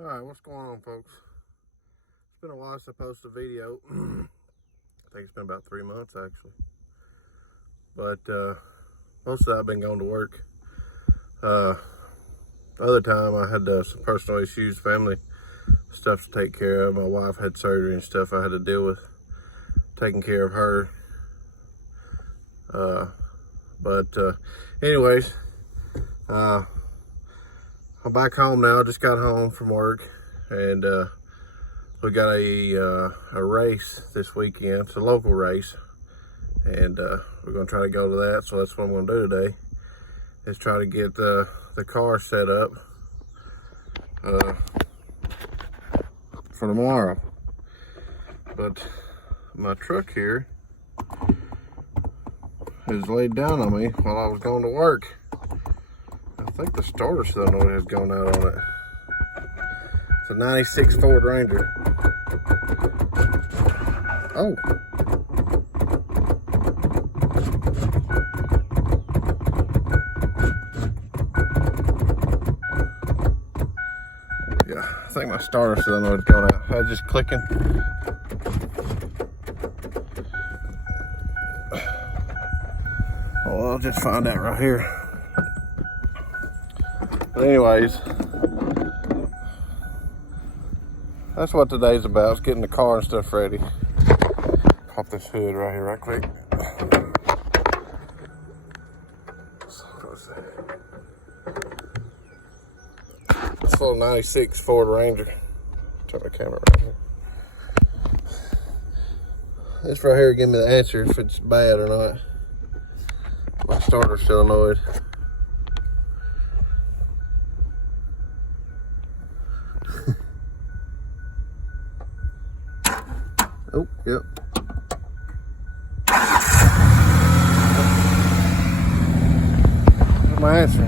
Alright, what's going on, folks? It's been a while since I posted a video. I think it's been about 3 months, actually. But most of that I've been going to work. Other time I had some personal issues, family stuff to take care of. My wife had surgery and stuff I had to deal with, taking care of her. Anyways, I'm back home now. I just got home from work, and we got a race this weekend. It's a local race, and we're gonna try to go to that. So that's what I'm gonna do today, is try to get the car set up for tomorrow. But my truck here is laid down on me while I was going to work. I think the starter cylinder has gone out on it. It's a 96 Ford Ranger. Oh. Yeah, I think my starter cylinder has gone out. I was just clicking. Well, I'll just find out right here. But anyways, that's what today's about, is getting the car and stuff ready. Pop this hood right here right quick. It's a little 96 Ford Ranger. Turn the camera right here. This right here give me the answer if it's bad or not. My starter's still annoyed. Oh, yep. That's my answer.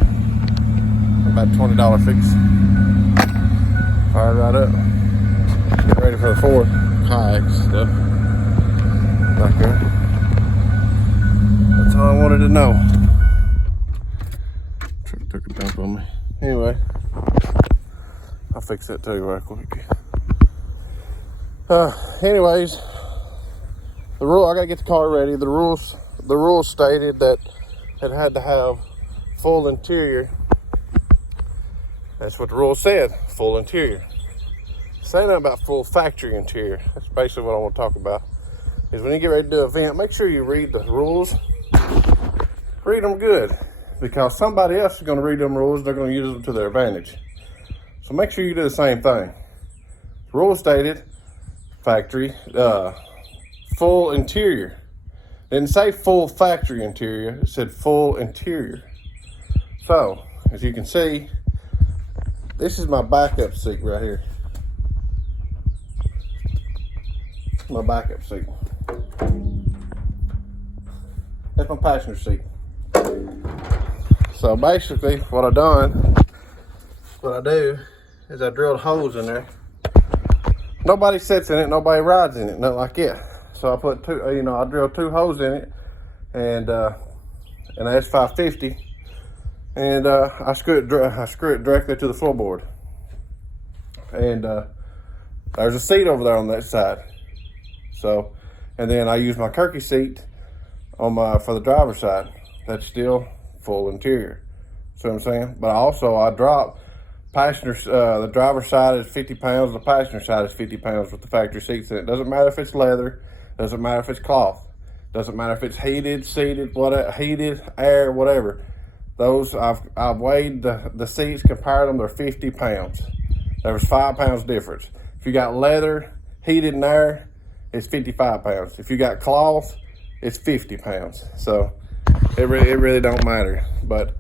About $20 fix. Fired right up. Get ready for the Ford high stuff. Back there. That's all I wanted to know. Truck took a dump on me. Anyway, I'll fix that too right quick. Anyways, the rule, I gotta get the car ready. The rules stated that it had to have full interior. That's what the rule said, full interior. Say nothing about full factory interior. That's basically what I want to talk about. Is when you get ready to do an event, make sure you read the rules. Read them good, because somebody else is going to read them rules. They're going to use them to their advantage. So make sure you do the same thing. The rule stated factory, full interior. It didn't say full factory interior, it said full interior. So, as you can see, this is my backup seat right here. My backup seat. That's my passenger seat. So basically, what I do is I drilled holes in there. Nobody sits in it, nobody rides in it, nothing like that. So I put I drilled 2 holes in it, and an S550, and I screw it directly to the floorboard. And there's a seat over there on that side. So, and then I use my kirkey seat for the driver's side. That's still full interior. See what I'm saying? But I drop the driver's side is 50 pounds, the passenger side is 50 pounds with the factory seats in it. Doesn't matter if it's leather, doesn't matter if it's cloth, doesn't matter if it's heated, seated, whatever, heated, air, whatever. Those, I've weighed the seats, compared them, they're 50 pounds. There was 5 pounds difference. If you got leather, heated and air, it's 55 pounds. If you got cloth, it's 50 pounds. So it really don't matter. But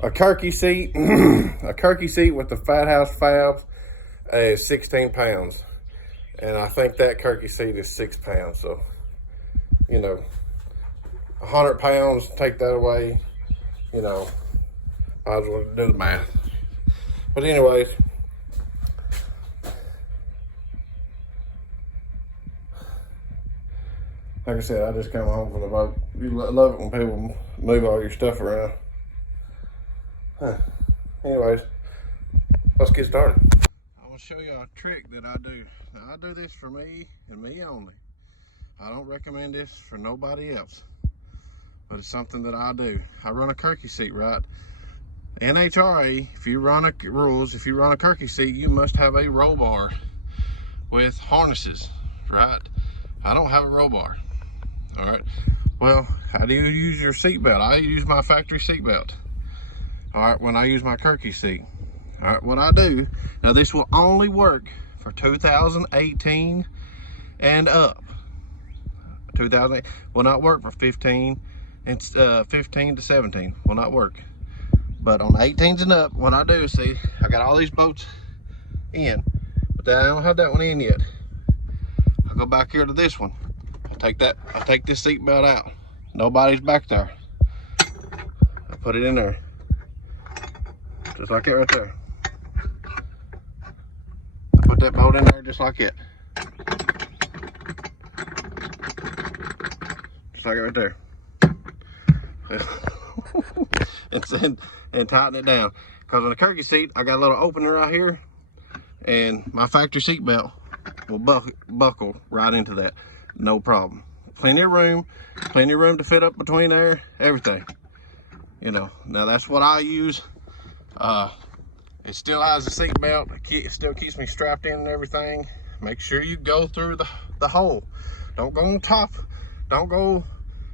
a kirkey seat, a kirkey seat with the Fat House valve is 16 pounds. And I think that kirkey seat is 6 pounds. So, 100 pounds, take that away, I was going to do the math. But anyways, like I said, I just come home from the boat. You love it when people move all your stuff around. Anyways, let's get started. I'm gonna show you a trick that I do. Now, I do this for me and me only. I don't recommend this for nobody else, but it's something that I do. I run a kirkey seat, right? NHRA, if you run a kirkey seat, you must have a roll bar with harnesses, right? I don't have a roll bar. All right. Well, how do you use your seat belt? I use my factory seat belt. All right, when I use my kirkey seat. All right, what I do, now this will only work for 2018 and up. 2008 will not work for 15 and 15 to 17 will not work. But on 18s and up, what I do is, see, I got all these bolts in, but I don't have that one in yet. I go back here to this one. I take this seat belt out. Nobody's back there. I put it in there. Just like that right there. I put that bolt in there just like it. Just like it right there. and tighten it down. Because on the kirkey seat, I got a little opening right here, and my factory seat belt will buckle right into that. No problem. Plenty of room to fit up between there, everything. You know, now that's what I use. It still has a seat belt. It still keeps me strapped in and everything. Make sure you go through the hole. Don't go on top. Don't go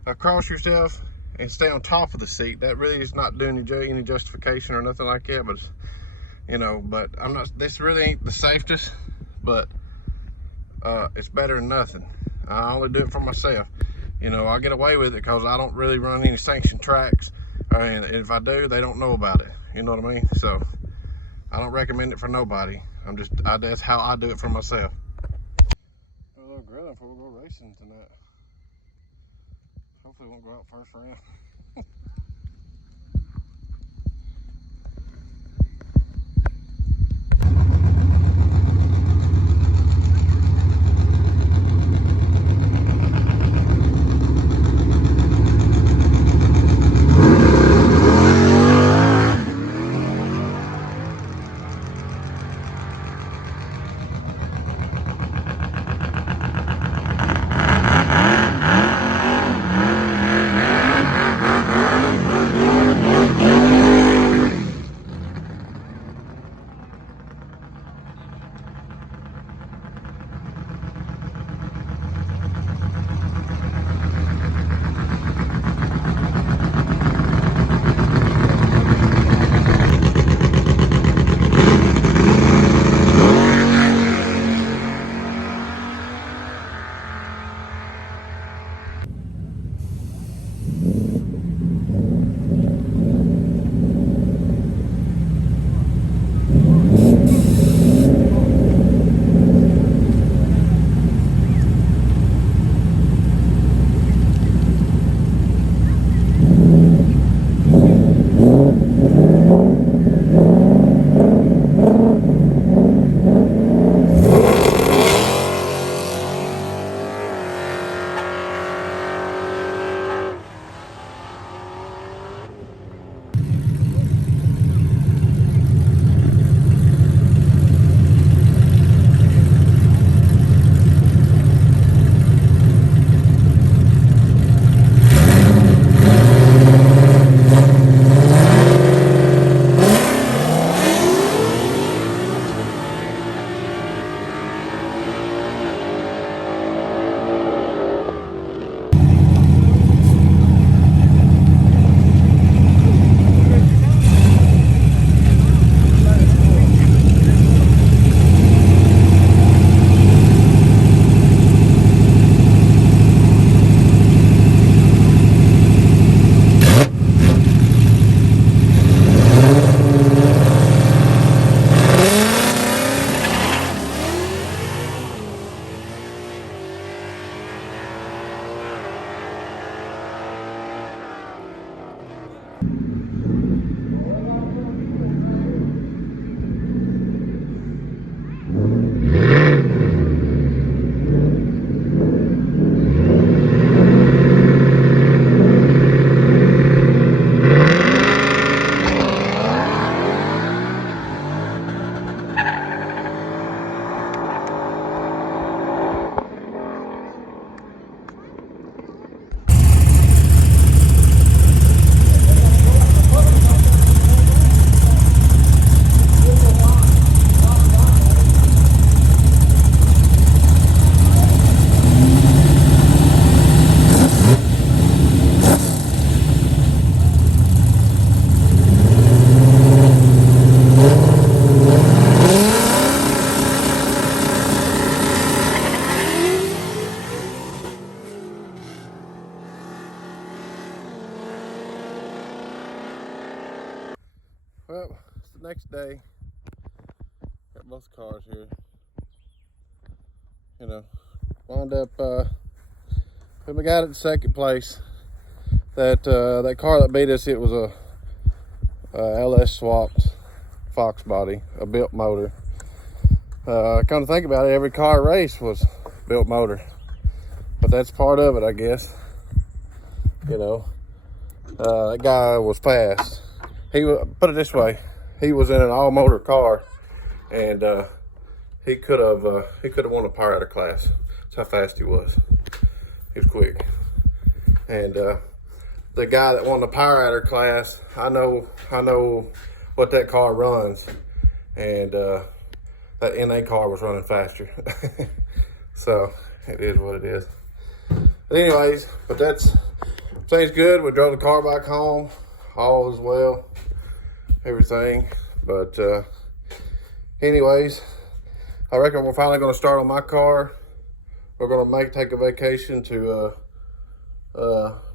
across yourself and stay on top of the seat. That really is not doing any justification or nothing like that. But you know, but I'm not. This really ain't the safest, but it's better than nothing. I only do it for myself. You know, I get away with it because I don't really run any sanctioned tracks, and if I do, they don't know about it. You know what I mean? So I don't recommend it for nobody. That's how I do it for myself. A little grilling before we go racing tonight. Hopefully, it won't go out first round. next day, got both cars here. You know, wound up we got it in second place. That car that beat us, it was a LS swapped Fox body, a built motor. Come to think about it, every car race was built motor, but that's part of it, I guess. You know, that guy was fast. Put it this way, he was in an all motor car, and he could have won a power outer class. That's how fast he was. He was quick. And the guy that won the power outer class, I know what that car runs, and that NA car was running faster. So it is what it is. But anyways, things good. We drove the car back home. All is well. Everything. But anyways, I reckon we're finally going to start on my car. We're going to take a vacation to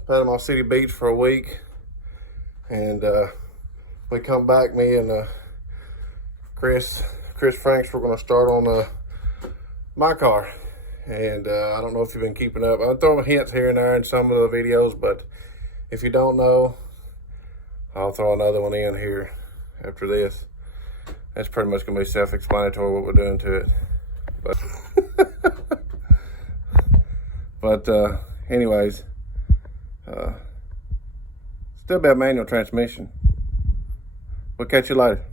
Panama City Beach for a week. And we come back, me and Chris Franks, we're going to start on my car. And I don't know if you've been keeping up. I'm throwing hints here and there in some of the videos, but if you don't know, I'll throw another one in here after this. That's pretty much going to be self-explanatory what we're doing to it. But anyways, still be a manual transmission. We'll catch you later.